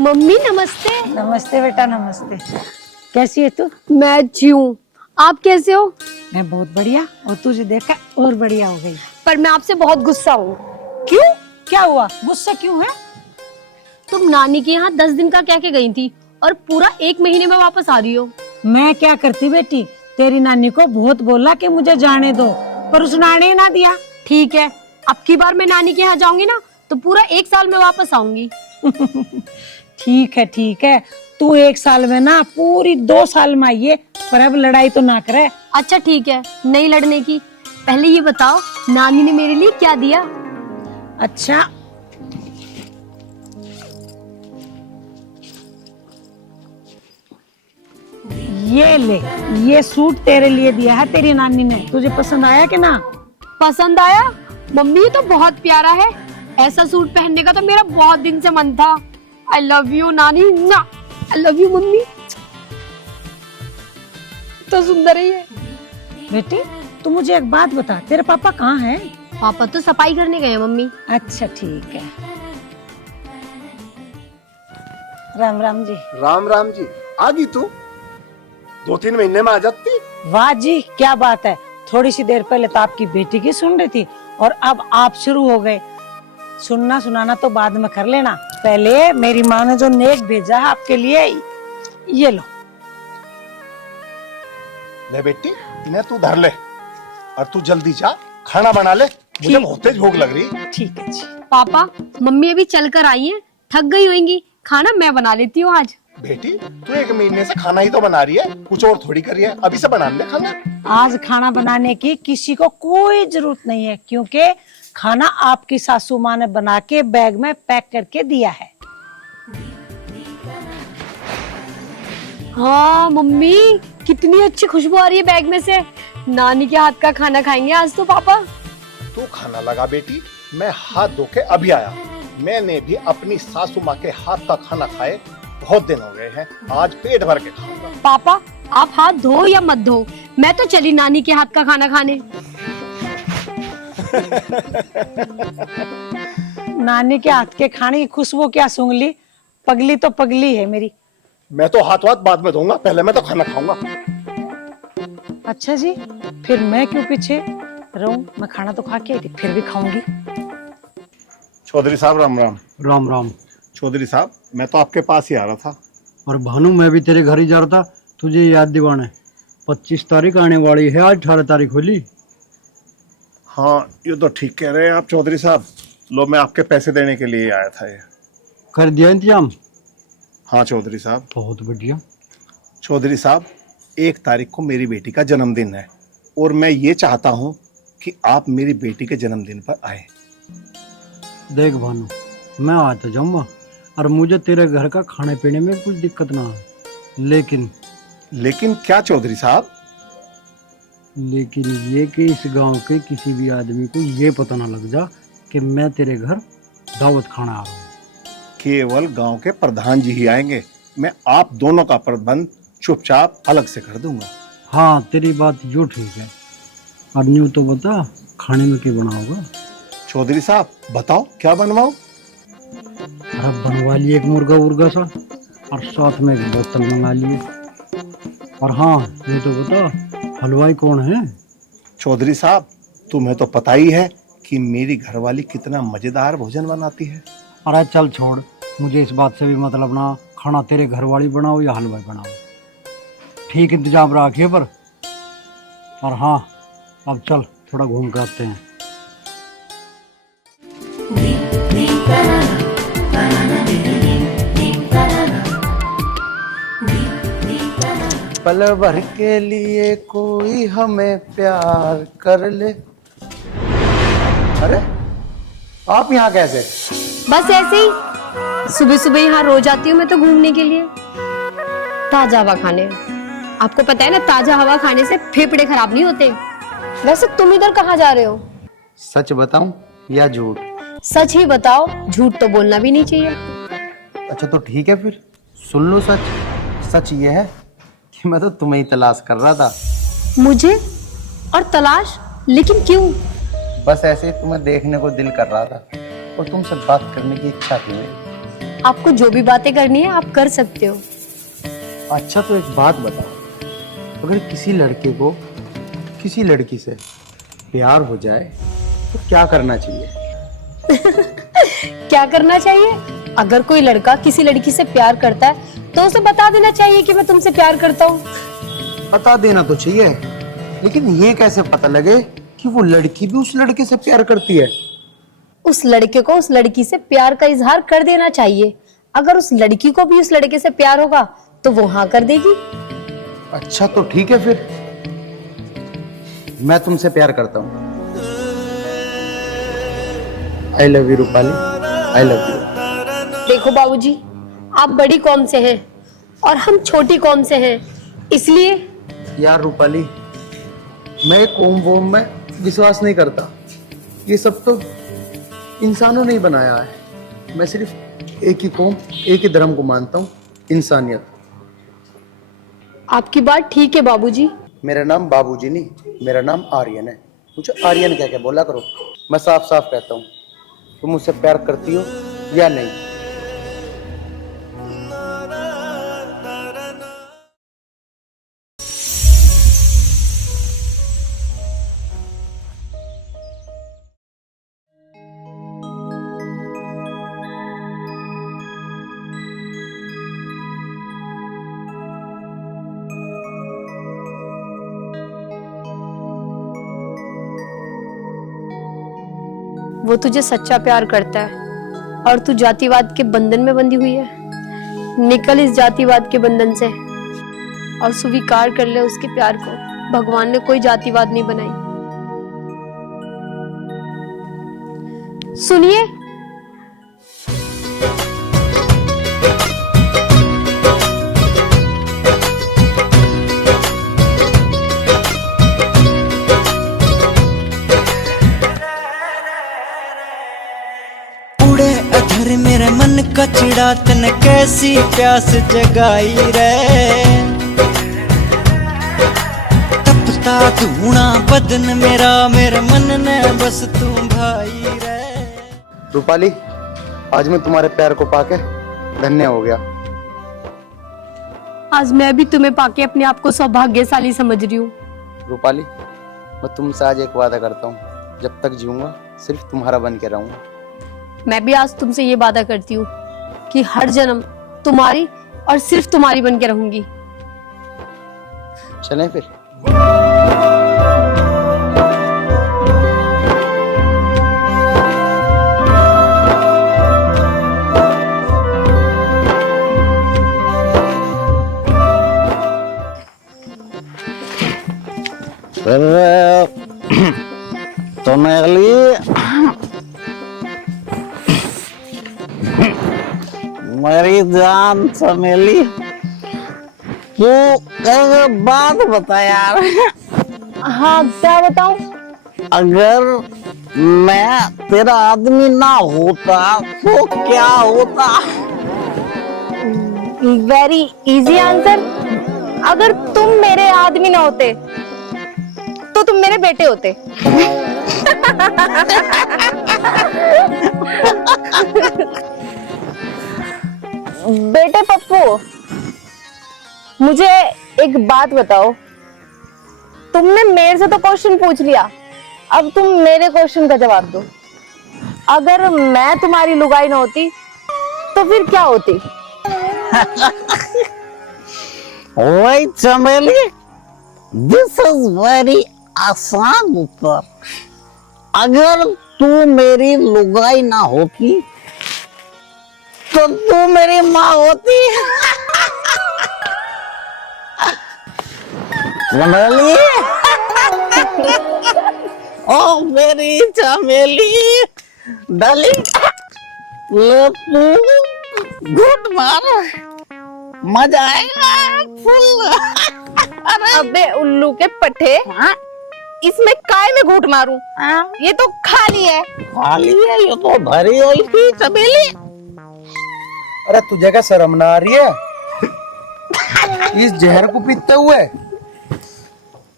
Mummy नमस्ते। नमस्ते बेटा, नमस्ते। कैसी है तू? मैं अच्छी हूँ, आप कैसे हो? मैं बहुत बढ़िया, और तुझे देखा और बढ़िया हो गई। पर मैं आपसे बहुत गुस्सा हूँ। क्यों? क्या हुआ? गुस्सा क्यों है? तुम नानी के यहाँ 10 दिन का कह के गई थी और पूरा 1 महीने में वापस आ रही हो। मैं क्या करती बेटी, तेरी नानी को बहुत बोला कि मुझे जाने दो, पर उसने आने ही ना दिया। ठीक है, अब की बार मैं नानी के यहाँ जाऊंगी ना तो पूरा 1 साल में वापस आऊंगी। ठीक है, तू 1 साल में ना पूरी 2 साल में आइए, पर अब लड़ाई तो ना करे। अच्छा ठीक है, नहीं लड़ने की। पहले ये बताओ नानी ने मेरे लिए क्या दिया? अच्छा, ये ले, ये सूट तेरे लिए दिया है तेरी नानी ने। तुझे पसंद आया कि ना? पसंद आया? मम्मी ये तो बहुत प्यारा है, ऐसा सूट पहनने का तो मेरा बहुत दिन से मन था। आई लव यू नानी, आई लव यू मम्मी। तो सुंदर है ये। बेटी तू मुझे एक बात बता, तेरे पापा कहाँ हैं? पापा तो सफाई करने गए हैं मम्मी। अच्छा ठीक है। राम राम जी। राम राम जी। आ गई तू? 2-3 महीने में आ जाती। वाह जी, क्या बात है। थोड़ी सी देर पहले तो आपकी बेटी की सुन रही थी और अब आप शुरू हो गए। सुनना सुनाना तो बाद में कर लेना, पहले मेरी माँ ने जो नेक भेजा है आपके लिए, ये लो। ले बेटी, इन्हें तू धर ले और तू जल्दी जा, खाना बना ले, मुझे बहुत तेज भूख लग रही। ठीक है जी। पापा मम्मी अभी चल कर आई है, थक गई होंगी, खाना मैं बना लेती हूँ आज। बेटी तू 1 महीने से खाना ही तो बना रही है, कुछ और थोड़ी कर रही है। अभी से बना ले खाना। आज खाना बनाने की किसी को कोई जरूरत नहीं है, क्योंकि खाना आपकी सासू माँ ने बना के बैग में पैक करके दिया है। हाँ मम्मी, कितनी अच्छी खुशबू आ रही है बैग में से। नानी के हाथ का खाना खाएंगे आज तो पापा। तू खाना लगा बेटी, मैं हाथ धो के अभी आया। मैंने भी अपनी सासू माँ के हाथ का खाना खाए बहुत दिन हो गए हैं, आज पेट भर के खाऊंगा। पापा आप हाथ धो या मत धो, मैं तो चली नानी के हाथ का खाना खाने। नानी के हाथ के खाने की खुशबू क्या सूंघ ली, पगली तो पगली है मेरी। मैं तो हाथ बाद में धोऊंगा, पहले मैं तो खाना खाऊंगा। अच्छा जी, फिर मैं क्यों पीछे रहूं? मैं खाना तो खा के आई थी, फिर भी खाऊंगी। चौधरी साहब राम राम। राम राम। चौधरी साहब मैं तो आपके पास ही आ रहा था। और भानु, मैं भी तेरे घर ही जा रहा था तुझे याद दिवाने। 25 तारीख आने वाली है, आज 18 तारीख होली। हाँ ये तो ठीक कह रहे हैं आप चौधरी साहब। लो मैं आपके पैसे देने के लिए आया था ये। कर दिया इंतजाम? हाँ चौधरी साहब। बहुत बढ़िया। चौधरी साहब 1 तारीख को मेरी बेटी का जन्मदिन है और मैं ये चाहता हूँ कि आप मेरी बेटी के जन्मदिन पर आए। देख भानु, मैं आ तो जाऊंगा और मुझे तेरे घर का खाने पीने में कुछ दिक्कत ना है, लेकिन क्या चौधरी साहब? लेकिन ये कि इस गांव के किसी भी आदमी को ये पता ना लग जा कि मैं तेरे घर दावत खाना आ रहा हूँ। केवल गांव के प्रधान जी ही आएंगे, मैं आप दोनों का प्रबंध चुपचाप अलग से कर दूंगा। हाँ तेरी बात यो ठीक है। और न्यू तो बता, खाने में क्या बनाओगा? चौधरी साहब बताओ क्या बनवाऊं? अरे बनवा लिए एक मुर्गा उर्गा सा, और साथ में एक बोतल मंगा लिए। और हाँ ये तो बता, हलवाई कौन है? चौधरी साहब तुम्हें तो पता ही है कि मेरी घरवाली कितना मजेदार भोजन बनाती है। अरे चल छोड़, मुझे इस बात से भी मतलब ना, खाना तेरे घर वाली बनाओ या हलवाई बनाओ, ठीक इंतजाम रखिए पर। और हाँ अब चल थोड़ा घूम कर आते हैं। पल भर के लिए कोई हमें प्यार कर ले। अरे आप यहाँ कैसे? बस ऐसे ही, सुबह सुबह यहाँ रोज आती हूँ मैं तो घूमने के लिए, ताजा हवा खाने। आपको पता है ना, ताजा हवा खाने से फेफड़े खराब नहीं होते। वैसे तुम इधर कहाँ जा रहे हो? सच बताऊं या झूठ? सच ही बताओ, झूठ तो बोलना भी नहीं चाहिए। अच्छा तो ठीक है फिर सुन लो सच। सच ये है कि मैं तो तुम्हें ही तलाश कर रहा था। मुझे? और तलाश? लेकिन क्यों? बस ऐसे ही तुम्हें देखने को दिल कर रहा था और तुमसे बात करने की इच्छा थी मेरी। आपको जो भी बातें करनी है आप कर सकते हो। अच्छा तो एक बात बताओ, अगर किसी लड़के को किसी लड़की से प्यार हो जाए तो क्या करना चाहिए? क्या करना चाहिए? अगर कोई लड़का किसी लड़की से प्यार करता है तो उसे बता देना चाहिए कि मैं तुमसे प्यार करता हूँ। बता देना तो चाहिए, लेकिन ये कैसे पता लगे कि वो लड़की भी उस लड़के से प्यार करती है? उस लड़के को उस लड़की से प्यार का इजहार कर देना चाहिए। अगर उस लड़की को भी उस लड़के से प्यार होगा तो वो हाँ कर देगी। अच्छा तो ठीक है, फिर मैं तुमसे प्यार करता हूँ। I love you Rupali, I love you. देखो बाबूजी, आप बड़ी कौम से हैं और हम छोटी कौम से हैं, इसलिए यार रूपाली, मैं कौम वोम में विश्वास नहीं करता। ये सब तो इंसानों ने ही बनाया है। मैं सिर्फ एक ही कौम, एक ही धर्म को मानता हूँ, इंसानियत। आपकी बात ठीक है बाबूजी। मेरा नाम बाबूजी नहीं, मेरा नाम आर्यन है। मुझे आर्यन क्या क्या बोला करो। मैं साफ साफ कहता हूँ, तुम मुझसे प्यार करती हो या नहीं? वो तुझे सच्चा प्यार करता है और तू जातिवाद के बंधन में बंधी हुई है। निकल इस जातिवाद के बंधन से और स्वीकार कर ले उसके प्यार को। भगवान ने कोई जातिवाद नहीं बनाई। सुनिए, अधर मेरे मन का चिड़ा तन कैसी प्यास जगाई रे। तपता धूना बदन मेरा, मेरे मन ने बस तू भाई रे। रूपाली, आज मैं तुम्हारे प्यार को पाके धन्य हो गया। आज मैं भी तुम्हें पाके अपने आप को सौभाग्यशाली समझ रही हूँ। रूपाली, मैं तुमसे आज एक वादा करता हूँ, जब तक जीऊंगा सिर्फ तुम्हारा बन के रहूंगा। मैं भी आज तुमसे ये वादा करती हूँ कि हर जन्म तुम्हारी और सिर्फ तुम्हारी बन के रहूंगी। चलें फिर? मेरी जान चमेली, तू एक बात बता यार। हाँ, क्या बताऊं? अगर मैं तेरा आदमी ना होता तो क्या होता? Very easy answer. अगर तुम मेरे आदमी ना होते तो तुम मेरे बेटे होते। बेटे पप्पू, मुझे एक बात बताओ। तुमने मेरे से तो क्वेश्चन पूछ लिया, अब तुम मेरे क्वेश्चन का जवाब दो। अगर मैं तुम्हारी लुगाई ना होती तो फिर क्या होती? वही चमेली, दिस इज वेरी आसान उत्तर। अगर तू मेरी लुगाई ना होती तो तू मेरी माँ होती। चमेली, ओ मेरी चमेली डार्लिंग, ले तू घूट मार, मजा आएगा फुल। अबे उल्लू के पट्टे, इसमें काय में घूट मारूं? ये तो खाली है। खाली है? ये तो भरी हुई थी चमेली। अरे तुझे क्या शर्म ना आ रही है इस जहर को पीते हुए?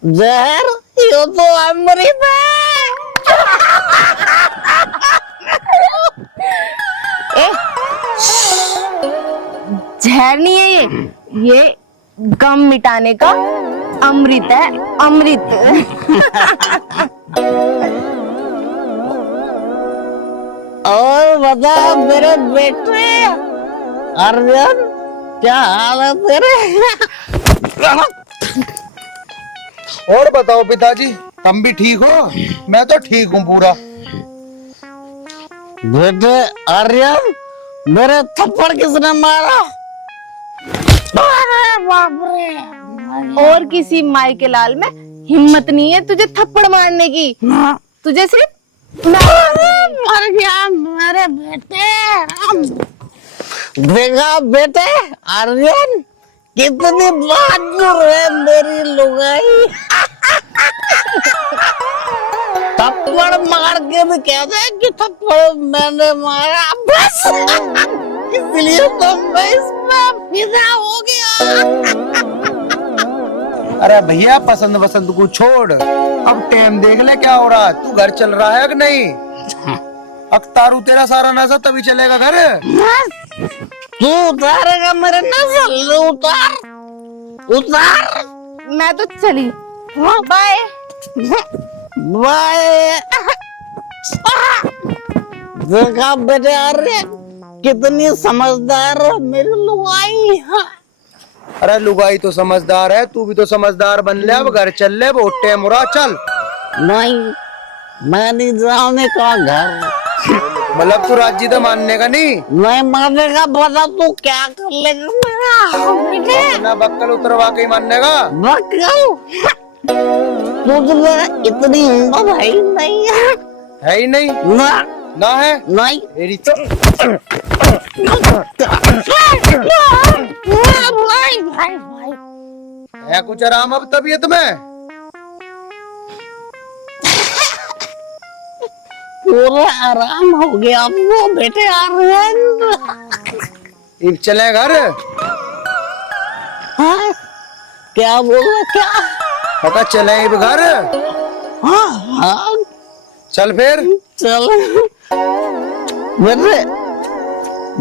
जहर? ये तो अमृत है। ए, जहर नहीं है, ये गम मिटाने का अमृत है, अमृत। और बता मेरे बेटे अर्जुन, क्या हाल है तेरे? और बताओ पिताजी, तुम भी ठीक हो? मैं तो ठीक हूँ पूरा। बेटे आर्यन, मेरे थप्पड़ किसने मारा? अरे बाप रे! और किसी माई के लाल में हिम्मत नहीं है तुझे थप्पड़ मारने की। तुझे सिर्फ मर गया मेरे बेटे। देखा बेटे आर्यन, कितनी बहादुर है मेरी लुगाई। थप्पड़ मार के भी कहते हैं कि थप्पड़ मैंने मारा, बस इसलिए तो मैं इसमें फिदा हो गया। अरे भैया, पसंद वसंत को छोड़, अब टाइम देख ले क्या हो रहा है। तू घर चल रहा है कि नहीं? अख्तारू तेरा सारा नजर तभी चलेगा घर। तू उतारेगा मेरे नजर? उतार उतार। मैं तो चली, बाय बाय। देखा बेटे आर्यन, कितनी समझदार है मेरी लुगाई। अरे लुगाई तो समझदार है, तू भी तो समझदार बन ले। अब घर चल ले, बहुत टाइम हो रहा, चल। नहीं, मैं नहीं जाने का घर। मतलब तू राजी तो मानने का नहीं? नहीं मानेगा, बता तू क्या कर लेगा मेरा? ना बक्कल उतरवा के ही मानने का? बक्कल? तुझमें इतनी हिम्मत है ही नहीं है। है ही नहीं ना ना है नहीं। मेरी तो भाई भाई भाई, है कुछ आराम अब तबीयत में? पूरा आराम हो गया अब वो बेटे आर्यन। अब चले घर? हाँ? क्या बोला क्या? पता चले अब घर? हाँ हाँ, चल फिर। चल बेटे,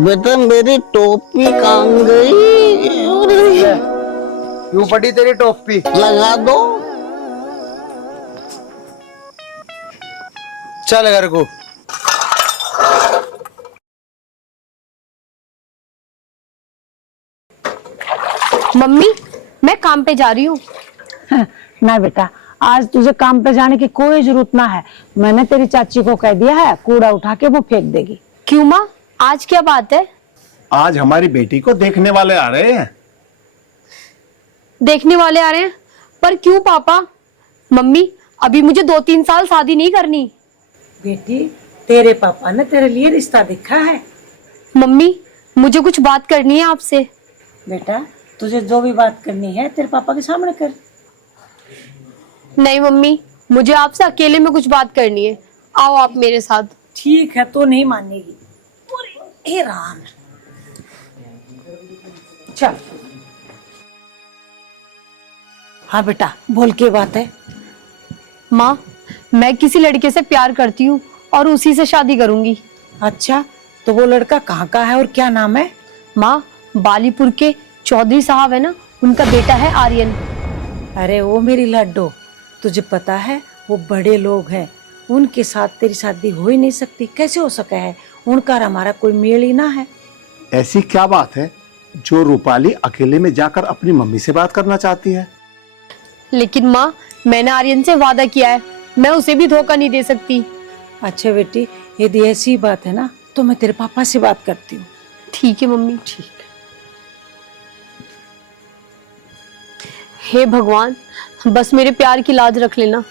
बेटे मेरी टोपी कहाँ गई? क्यों पड़ी तेरी टोपी? लगा दो। चल घर को। मम्मी, मैं काम पे जा रही हूँ। ना बेटा, आज तुझे काम पे जाने की कोई जरूरत ना है। मैंने तेरी चाची को कह दिया है, कूड़ा उठा के वो फेंक देगी। क्यों माँ, आज क्या बात है? आज हमारी बेटी को देखने वाले आ रहे हैं। देखने वाले आ रहे हैं? पर क्यों पापा? मम्मी, अभी मुझे 2-3 साल शादी नहीं करनी। बेटी, तेरे पापा ने तेरे लिए रिश्ता देखा है। मम्मी, मुझे कुछ बात करनी है आपसे। बेटा, तुझे जो भी बात करनी है तेरे पापा के सामने कर। नहीं मम्मी, मुझे आपसे अकेले में कुछ बात करनी है। आओ आप मेरे साथ। ठीक है, तो नहीं मानेगी। हे राम, चल। हाँ बेटा, बोल के बात है। माँ, मैं किसी लड़के से प्यार करती हूँ और उसी से शादी करूंगी। अच्छा, तो वो लड़का कहाँ का है और क्या नाम है? माँ, बालीपुर के चौधरी साहब है ना, उनका बेटा है आर्यन। अरे वो मेरी लड्डू, तुझे पता है वो बड़े लोग हैं, उनके साथ तेरी शादी हो ही नहीं सकती। कैसे हो सका है? उनका और हमारा कोई मेल ही ना है। ऐसी क्या बात है जो रूपाली अकेले में जाकर अपनी मम्मी से बात करना चाहती है? लेकिन माँ, मैंने आर्यन से वादा किया है, मैं उसे भी धोखा नहीं दे सकती। अच्छा बेटी, यदि ऐसी बात है ना तो मैं तेरे पापा से बात करती हूँ। ठीक है मम्मी। ठीक। हे भगवान, बस मेरे प्यार की लाज रख लेना।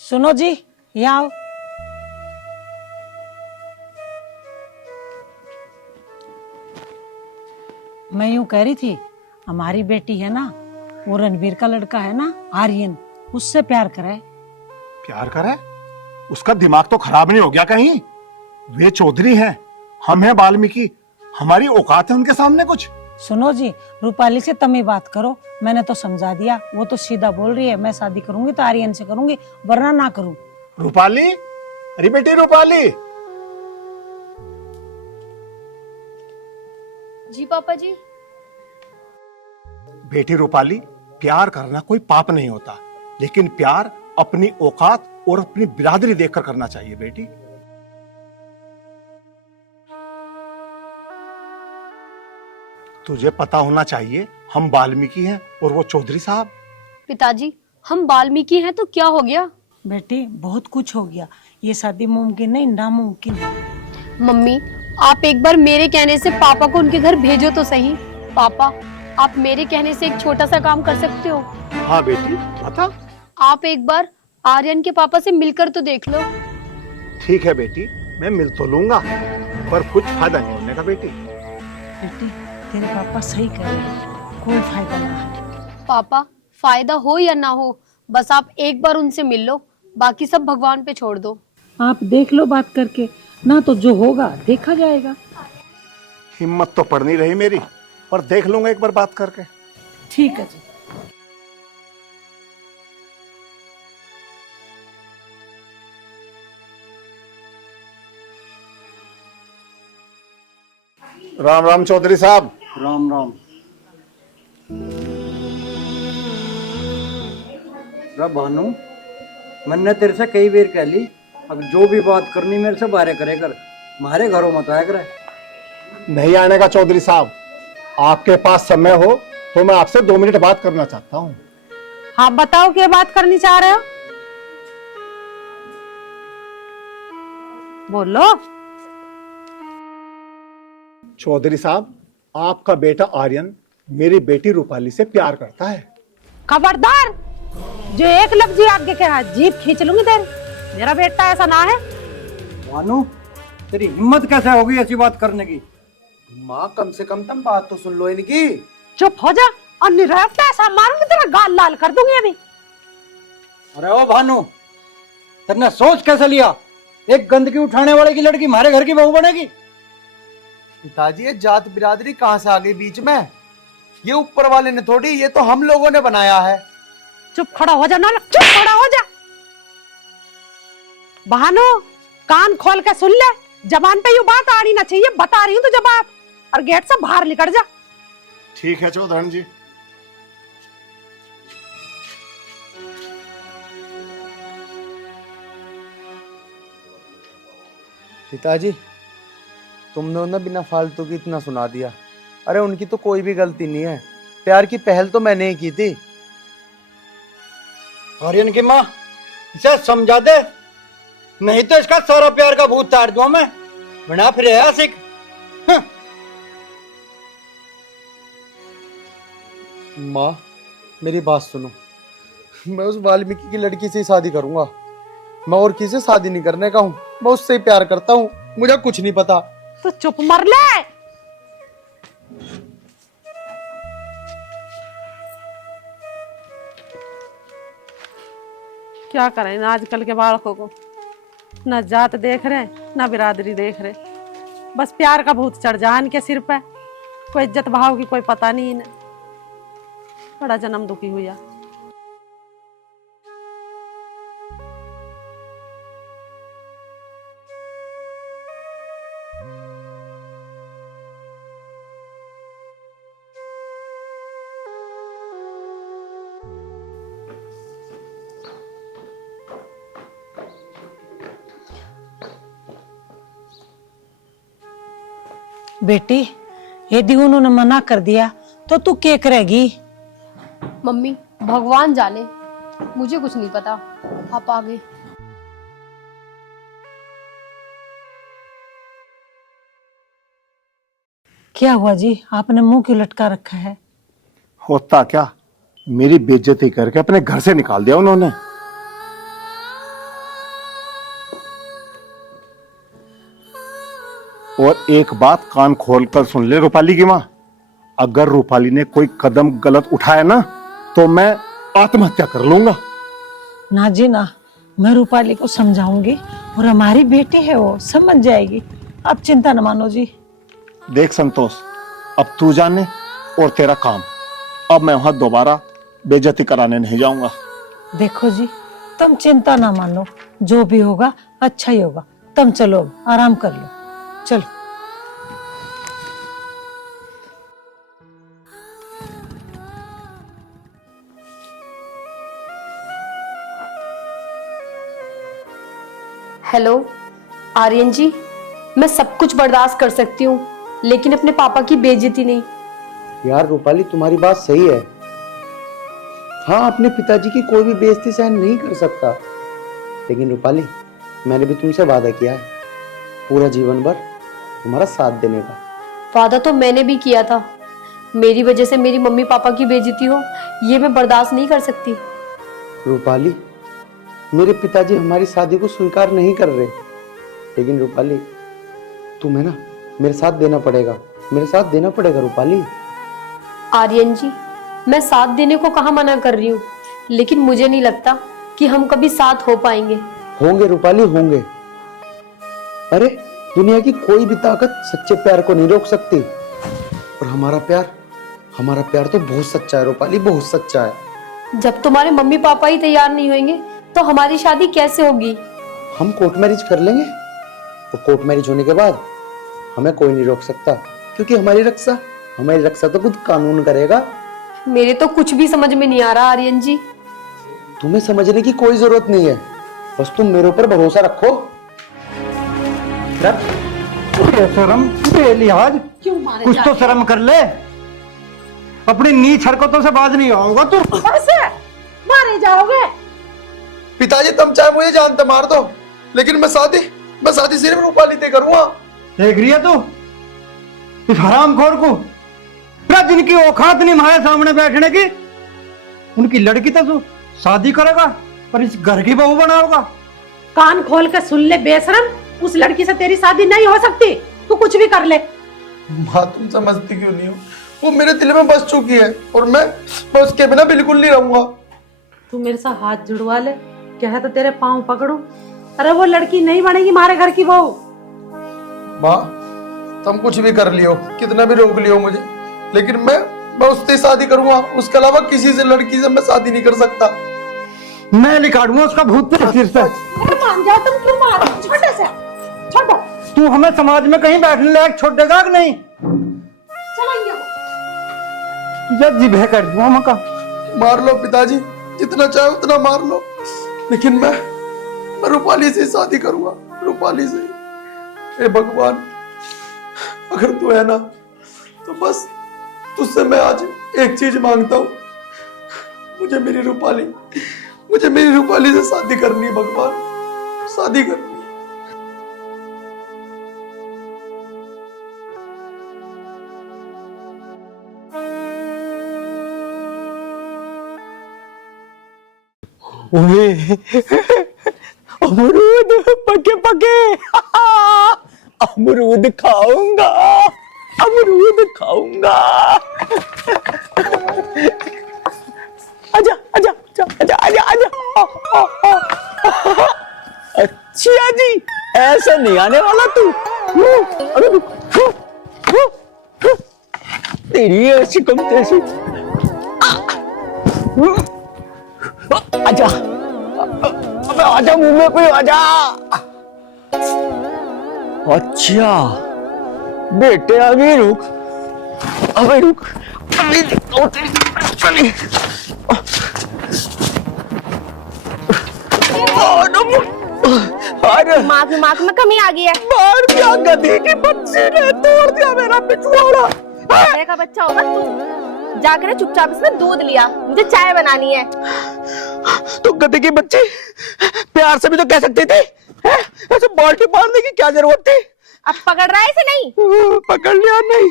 सुनो जी, यहाँ आओ। मैं यूं कह रही थी, हमारी बेटी है ना, वो रणवीर का लड़का है ना आर्यन, उससे प्यार कराए। प्यार करे? उसका दिमाग तो खराब नहीं हो गया कहीं? वे चौधरी हैं, हम हैं वाल्मीकि, हमारी औकात है उनके सामने कुछ? सुनो जी, रूपाली से तम ही बात करो, मैंने तो समझा दिया, वो तो सीधा बोल रही है मैं शादी करूंगी तो आर्यन से करूंगी, वरना ना करूं। रूपाली, अरे बेटी रूपाली। जी पापा जी। बेटी रूपाली, प्यार करना कोई पाप नहीं होता, लेकिन प्यार अपनी औकात और अपनी बिरादरी देखकर करना चाहिए बेटी। तुझे पता होना चाहिए हम वाल्मीकि हैं और वो चौधरी साहब। पिताजी, हम वाल्मीकि हैं तो क्या हो गया? बेटी बहुत कुछ हो गया, ये शादी मुमकिन नहीं, नामुमकिन है। मम्मी, आप एक बार मेरे कहने से पापा को उनके घर भेजो तो सही। पापा, आप मेरे कहने से एक छोटा सा काम कर सकते हो। हाँ बेटी, बता। आप एक बार आर्यन के पापा से मिलकर तो देख लो। ठीक है बेटी, मैं मिल तो लूंगा, पर कुछ फायदा नहीं होने का बेटी। बेटी तेरे पापा सही कह रहे हैं, कोई फायदा ना है। पापा, फायदा हो या ना हो, बस आप एक बार उनसे मिल लो, बाकी सब भगवान पे छोड़ दो। आप देख लो बात करके, ना तो जो होगा देखा जाएगा। हिम्मत तो पड़ नहीं रही मेरी, पर देख लूंगा एक बार बात करके। ठीक है जी। राम राम चौधरी साहब। राम राम। रे भानु, मैंने तेरे से कई बार कह ली, अब जो भी बात करनी मेरे से बाहर करे कर, हमारे घरों मत आया करे। नहीं आने का चौधरी साहब, आपके पास समय हो तो मैं आपसे 2 मिनट बात करना चाहता हूँ। हाँ बताओ क्या बात करनी चाह रहे हो, बोलो। चौधरी साहब, आपका बेटा आर्यन मेरी बेटी रूपाली से प्यार करता है। खबरदार, जो एक लफ्ज आगे कहा जीप खींच लूंगी तेरी। मेरा बेटा ऐसा ना है। भानु, तेरी हिम्मत कैसे होगी ऐसी बात करने की? माँ कम से कम तुम बात तो सुन लो इनकी। चुप हो जा, और निरफ्ता ऐसा मारूंगी तेरा गाल लाल कर दूंगी अभी। अरे ओ भानु, तेने सोच कैसे लिया? एक गंदगी उठाने वाले की लड़की हमारे घर की बहू बनेगी? पिताजी ये जात बिरादरी कहाँ से आ गई बीच में? ये ऊपर वाले ने थोड़ी, ये तो हम लोगों ने बनाया है। चुप खड़ा हो जा नानक, चुप खड़ा हो जा। बहानो, कान खोल के सुन ले, जबान पे यूं बात आनी ना चाहिए, बता रही हूँ तो जवाब, और गेट से बाहर निकल जा। ठीक है चौधरी जी। पिताजी तुमने उन्हें बिना फालतू की इतना सुना दिया। अरे उनकी तो कोई भी गलती नहीं है, प्यार की पहल तो मैंने ही की थी। आर्यन की माँ, इसे समझा दे, नहीं तो इसका सारा प्यार का भूत तार दूं मैं, बना फिर आशिक। माँ मेरी बात सुनो, मैं उस वाल्मीकि की लड़की से ही शादी करूंगा। मैं और किसी से शादी नहीं करने का हूँ, मैं उससे ही प्यार करता हूँ, मुझे कुछ नहीं पता। तो चुप मर ले। क्या करें ना आजकल के बालकों को, ना जात देख रहे ना बिरादरी देख रहे, बस प्यार का भूत चढ़ जा इनके सिर पे। कोई इज्जत भाव की कोई पता नहीं इन्हें, बड़ा जन्म दुखी हुआ। बेटी, यदि उन्होंने मना कर दिया तो तू क्या करेगी? मम्मी, भगवान जाने, मुझे कुछ नहीं पता, आप आगे। क्या हुआ जी, आपने मुंह क्यों लटका रखा है? होता क्या, मेरी बेइज्जती करके अपने घर से निकाल दिया उन्होंने। और एक बात कान खोलकर सुन ले रूपाली की माँ, अगर रूपाली ने कोई कदम गलत उठाया ना तो मैं आत्महत्या कर लूंगा। ना जी ना, मैं रूपाली को समझाऊंगी और हमारी बेटी है वो समझ जाएगी। आप चिंता न मानो जी। देख संतोष, अब तू जाने और तेरा काम। अब मैं वहां दोबारा बेइज्जती कराने नहीं जाऊंगा। देखो जी, तुम चिंता ना मानो, जो भी होगा अच्छा ही होगा। तुम चलो, आराम कर लो, चलो। हेलो आर्यन जी, मैं सब कुछ बर्दाश्त कर सकती हूँ, लेकिन अपने पापा की बेइज्जती नहीं। यार रूपाली, तुम्हारी बात सही है। हाँ, अपने पिताजी की कोई भी बेइज्जती सहन नहीं कर सकता, लेकिन रूपाली मैंने भी तुमसे वादा किया है पूरा जीवन भर तुम्हारा साथ देने का। वादा तो मैंने भी किया था। मेरी वजह से मेरी मम्मी पापा की बेइज्जती हो, ये मैं बर्दाश्त नहीं कर सकती। रूपाली, मेरे पिताजी हमारी शादी को स्वीकार नहीं कर रहे, लेकिन रूपाली तुम्हें ना मेरे साथ देना पड़ेगा, मेरे साथ देना पड़ेगा रूपाली। आर्यन जी, मैं साथ देने को कहाँ मना कर रही हूँ, लेकिन मुझे नहीं लगता कि हम कभी साथ हो पाएंगे। होंगे रूपाली, होंगे। अरे दुनिया की कोई भी ताकत सच्चे प्यार को नहीं रोक सकती, और हमारा प्यार तो बहुत सच्चा है रूपाली, बहुत सच्चा है। जब तुम्हारे मम्मी पापा ही तैयार नहीं होंगे तो हमारी शादी कैसे होगी? हम कोर्ट मैरिज कर लेंगे, और कोर्ट मैरिज होने के बाद हमें कोई नहीं रोक सकता, क्योंकि हमारी रक्षा तो खुद कानून करेगा। मेरे तो कुछ भी समझ में नहीं आ रहा आर्यन जी। तुम्हें समझने की कोई जरूरत नहीं है, बस तुम मेरे ऊपर भरोसा रखो। शर्म, बेलिहाज, कुछ तो शर्म कर ले। अपनी नीच हरकतों से बाज नहीं आओगा तू। मारे जाओगे। पिताजी, तुम चाहे मुझे जानते मार दो, लेकिन मैं शादी सिर्फ रूपाली से करूंगा। देख रही है तू इस हरामखोर को? जिनकी औकात नहीं हमारे सामने बैठने की, उनकी लड़की तो तू शादी करेगा पर इस घर की बहू बनाओगा। कान खोल कर सुन ले बेशरम, उस लड़की से तेरी शादी नहीं हो सकती। तू कुछ भी कर ले। माँ, तुम समझती क्यों नहीं हो? वो मेरे दिल में बस चुकी है, और मैं उसके बिना बिल्कुल नहीं रहूंगा। तू मेरे साथ हाथ जुड़वा ले, क्या तो तेरे पांव पकड़ूं। अरे वो लड़की नहीं बनेगी हमारे घर की बहू। माँ, तुम कुछ भी कर लियो, कितना भी रोक लियो मुझे, लेकिन मैं उससे शादी करूंगा। उसके अलावा किसी से लड़की से मैं शादी नहीं कर सकता। मैं निकालूंगा उसका भूत तेरे सिर से। मान जाओ, तुम क्यों मार रहे हो? छोटे से छोड़ो। तू हमें समाज में कहीं बैठने लायक छोड़ देगा कि नहीं? चलेंगे तुझे जिभे कर दूंगा मका। मार लो पिताजी, जितना चाहे उतना मार लो, लेकिन मैं रूपाली से शादी करूंगा, रूपाली से। हे भगवान, अगर तू है ना तो बस तुझसे मैं आज एक चीज मांगता हूँ, मुझे मेरी रूपाली से शादी करनी है भगवान, शादी करनी है। अमरूद पके पके अमरूद खाऊंगा, अमरूद खाऊंगा। आजा आजा आजा आजा आजा। अच्छा जी, ऐसे नहीं आने वाला तू। अरे तेरी ऐसी कम तैसी। आजा, अबे आजा, मुंह में कोई आजा। अच्छा बेटे, अभी रुक, अभी रुक, अभी चली। अरे दिमाग में कमी आ गई है। मार क्या, गधी की बच्ची ने तोड़ दिया मेरा पिछवाड़ा। मेरे का बच्चा होगा तू। जाकर चुपचाप इसमें दूध लिया, मुझे चाय बनानी है। तो गधे की बच्ची प्यार से भी तो कह सकती थी, ऐसे बाल्टी मारने की क्या जरूरत थी? अब पकड़ रहा है इसे? नहीं पकड़ लिया। नहीं,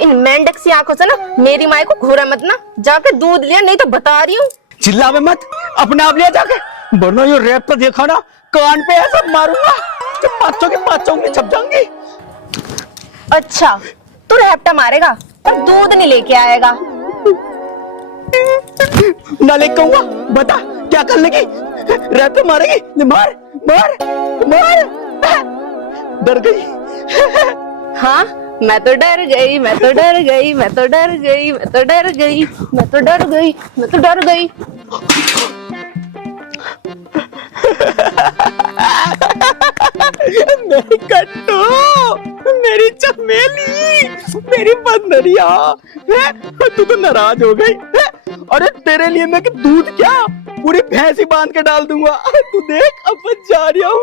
इन मेंढक सी आंखों से ना मेरी माँ को घूरा मत ना। जाके दूध लिया, नहीं तो बता रही हूँ। चिल्ला में मत, अपने आप लिया जाके, वरना ये रैप तो देखा ना, कान पे ऐसा मारूंगा कि पांचों की छप जाऊंगी। अच्छा, तू रैपटा मारेगा पर दूध नहीं लेके आएगा। ना लेके आऊंगा, बता क्या कर लेगी? रैप पे मारेगी? मार मार मार। डर गई। हाँ, मैं तो डर गई, मैं तो डर गई, मैं तो डर गई, मैं तो डर गई, मैं तो डर गई, मैं तो डर गई। मेरी कट्टू, मेरी चमेली, मेरी बंदरिया, तू तो नाराज हो गई है? अरे तेरे लिए मैं कि दूध क्या पूरी भैंस ही बांध के डाल दूंगा। तू देख अब मैं जा रहा हूँ।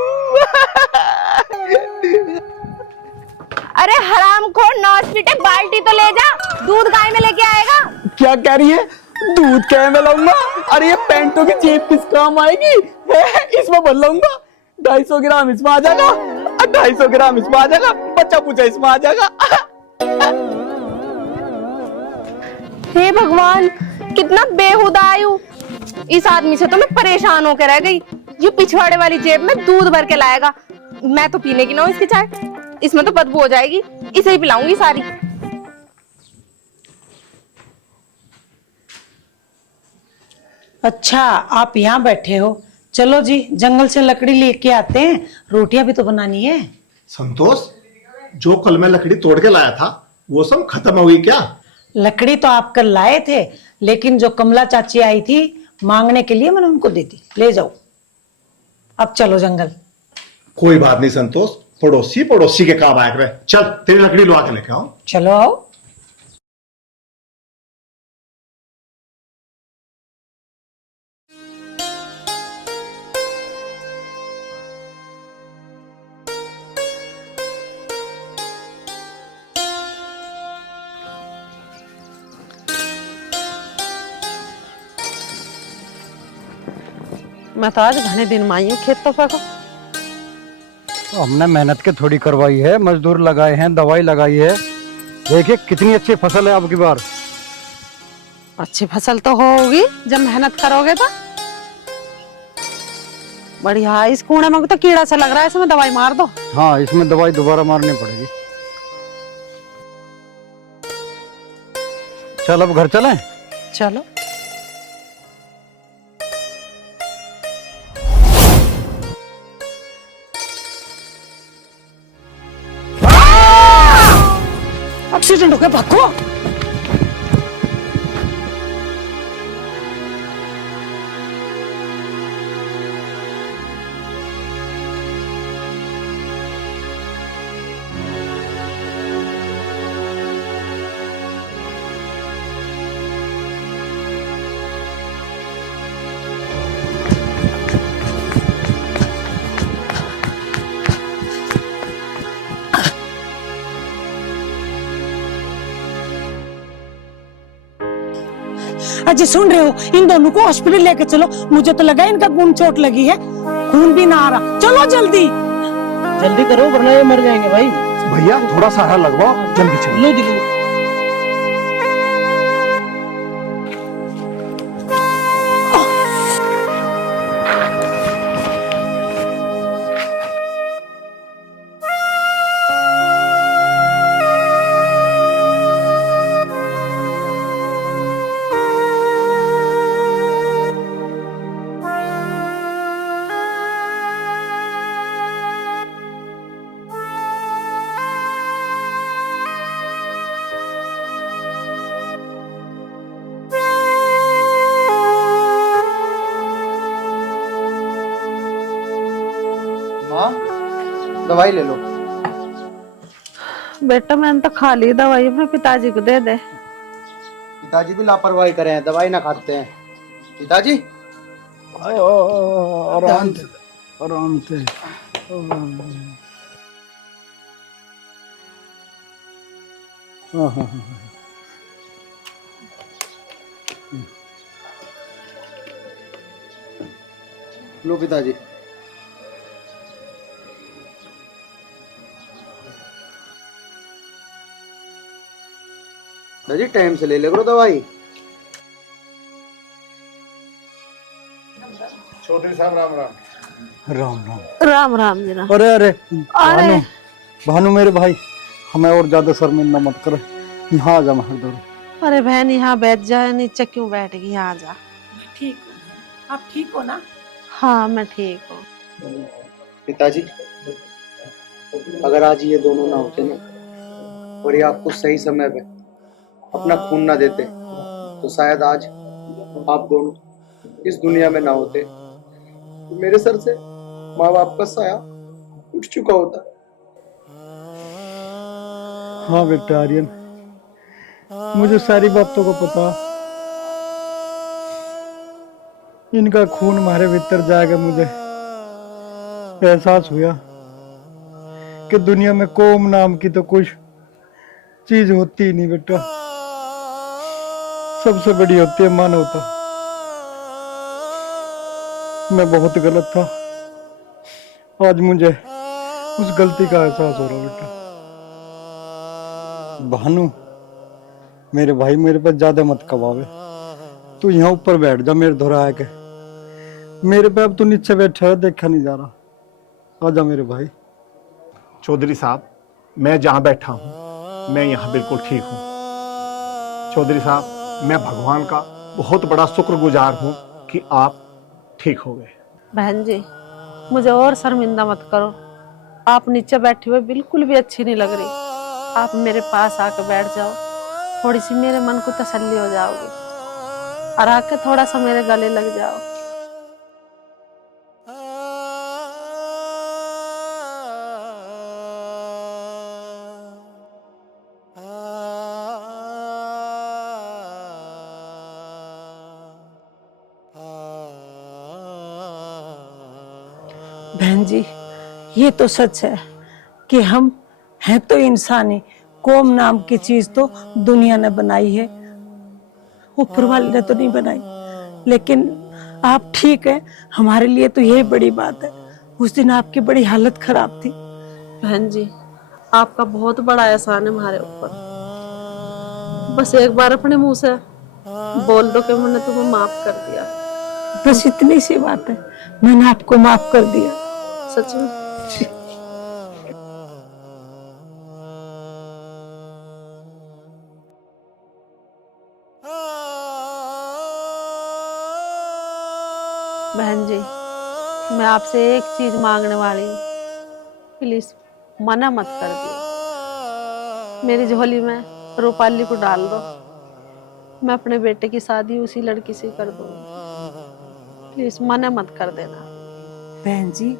अरे हरामखोर, नौसिटे बाल्टी तो ले जा, दूध गाय में लेके आएगा। क्या कह रही है? दूध क्या मैं लाऊंगा? अरे ये पैंटों की जेब किस काम आएगी? इसमें भर लाऊंगा। 250 ग्राम इसमें आ जाएगा, 250 ग्राम इसमें आ जाएगा, बच्चा पूछा इसमें आ जाएगा। हे भगवान, कितना बेहुदा आयु। इस आदमी से तो मैं परेशान होकर रह गई। ये पिछवाड़े वाली जेब में दूध भर के लाएगा। मैं तो पीने की ना हूं इसकी चाय, इसमें तो बदबू हो जाएगी। इसे ही पिलाऊंगी सारी। अच्छा, आप यहाँ बैठे हो? चलो जी, जंगल से लकड़ी लेके आते हैं, रोटियां भी तो बनानी है। संतोष, जो कल मैं लकड़ी तोड़ के लाया था वो सब खत्म हो गई क्या? लकड़ी तो आप कल लाए थे, लेकिन जो कमला चाची आई थी मांगने के लिए, मैंने उनको दे दी। ले जाओ, अब चलो जंगल। कोई बात नहीं संतोष, पड़ोसी पड़ोसी के काम आया करे। चल तेरी लकड़ी लुआ के लेके आओ। चलो आओ। मैं तो आज घने दिन में आई हूँ खेत तो को। हमने मेहनत के थोड़ी करवाई है, मजदूर लगाए हैं, दवाई लगाई है। देखिए कितनी अच्छी फसल है आपकी बार। अच्छी फसल तो होगी जब मेहनत करोगे तो। बढ़िया। इस कूड़े में तो कीड़ा सा लग रहा है, इसमें दवाई मार दो। हाँ, इसमें दवाई दोबारा मारनी पड़ेगी। चल अब घर चलें। चलो। एक्सीडेंट हो गया, भागो। अजय सुन रहे हो, इन दोनों को हॉस्पिटल लेके चलो। मुझे तो लगा इनका खून चोट लगी है, खून भी ना आ रहा। चलो जल्दी जल्दी करो वरना ये मर जाएंगे भाई। भैया थोड़ा सहारा लगवाओ, जल्दी चलो। लो दिलो। माँ, दवाई ले लो। बेटा मैंने तो खा ली दवाई, अपने पिताजी को दे दे। पिताजी भी लापरवाही करे हैं, दवाई ना खाते हैं। पिताजी आराम से, आराम से। हाँ हाँ हाँ। लो पिताजी। पिताजी टाइम से ले ले करो दवाई। चौधरी साहब राम राम। राम राम। राम राम जी राम। अरे अरे भानु, भानु मेरे भाई, हमें और ज्यादा शर्मिंदा मत कर। यहाँ आ जा महदूर। अरे बहन यहाँ बैठ जाए, नीचे क्यों बैठ गई? यहाँ आ जा। ठीक। आप ठीक हो ना? हाँ मैं ठीक हूँ। पिताजी, अगर आज ये दोनों ना होते ना और ये आपको सही समय पे अपना खून ना देते तो शायद आज आप दोनों इस दुनिया में ना होते। तो मेरे सर से माँ बाप का साया उठ चुका होता। हाँ बेटा आर्यन, मुझे सारी बातों को पता। इनका खून हमारे भीतर जाएगा, मुझे एहसास हुआ कि दुनिया में कौम नाम की तो कुछ चीज होती ही नहीं बेटा। सबसे बड़ी होती है मानवता। मैं बहुत गलत था, आज मुझे उस गलती का एहसास हो रहा बेटा। भानु, मेरे भाई मेरे पर ज्यादा मत कबावे। तू यहाँ ऊपर बैठ जा मेरे धोरा आके। मेरे पे अब तू नीचे बैठा है, देखा नहीं जा रहा। आजा मेरे भाई। चौधरी साहब, मैं जहां बैठा हूं मैं यहां बिल्कुल ठीक हूं। चौधरी साहब, मैं भगवान का बहुत बड़ा शुक्रगुजार हूं कि आप ठीक हो गए। बहन जी, मुझे और शर्मिंदा मत करो। आप नीचे बैठे हुए बिल्कुल भी अच्छी नहीं लग रही। आप मेरे पास आकर बैठ जाओ, थोड़ी सी मेरे मन को तसल्ली हो जाओगी। और आके थोड़ा सा मेरे गले लग जाओ। बहन जी, ये तो सच है कि हम हैं तो इंसान ही, कौम नाम की चीज तो दुनिया ने बनाई है, ऊपर वाले ने तो नहीं बनाई। लेकिन आप ठीक है, हमारे लिए तो यही बड़ी बात है। उस दिन आपकी बड़ी हालत खराब थी। बहन जी, आपका बहुत बड़ा एहसान है हमारे ऊपर। बस एक बार अपने मुंह से बोल दो कि मैंने तुम्हें माफ कर दिया। बस इतनी सी बात है, मैंने आपको माफ कर दिया। सच में। बहन जी, मैं आपसे एक चीज मांगने वाली हूँ, प्लीज मना मत कर दियो। मेरी झोली में रूपाली को डाल दो। मैं अपने बेटे की शादी उसी लड़की से कर दूंगी। प्लीज मना मत कर देना। बहन जी,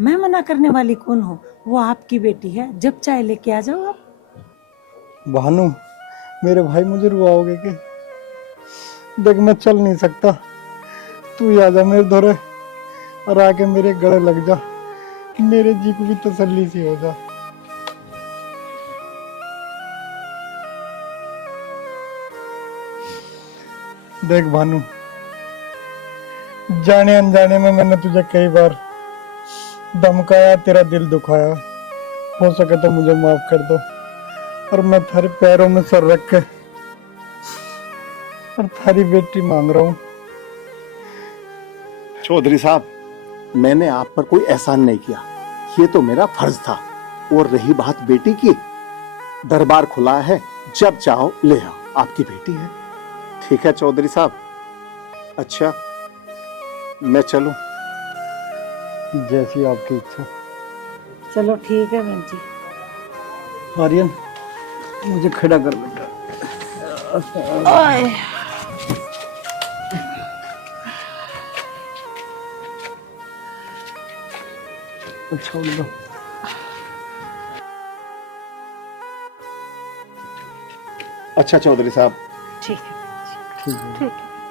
मैं मना करने वाली कौन हूँ? वो आपकी बेटी है, जब चाहे लेके आ जाओ आप। भानु, मेरे भाई मुझे रुआओगे कि? देख मैं चल नहीं सकता, तू ही आजा मेरे धोरे और आके मेरे गले लग जा, मेरे जी को भी तसल्ली सी हो जा। देख भानु, जाने अनजाने में मैंने तुझे कई बार धमकाया, तेरा दिल दुखाया। हो सके तो मुझे माफ कर दो, और मैं थारे पैरों में सर रख के और थारी बेटी मांग रहा हूँ। चौधरी साहब, मैंने आप पर कोई एहसान नहीं किया, ये तो मेरा फर्ज था। और रही बात बेटी की, दरबार खुला है, जब चाहो ले आओ, आपकी बेटी है। ठीक है चौधरी साहब। अच्छा, मैं चलूं? जैसी आपकी इच्छा। चलो ठीक है बहन जी। आर्यन, मुझे खड़ा कर बेटा। अच्छा बोलो। अच्छा चौधरी साहब। ठीक है। ठीक है। ठीक है।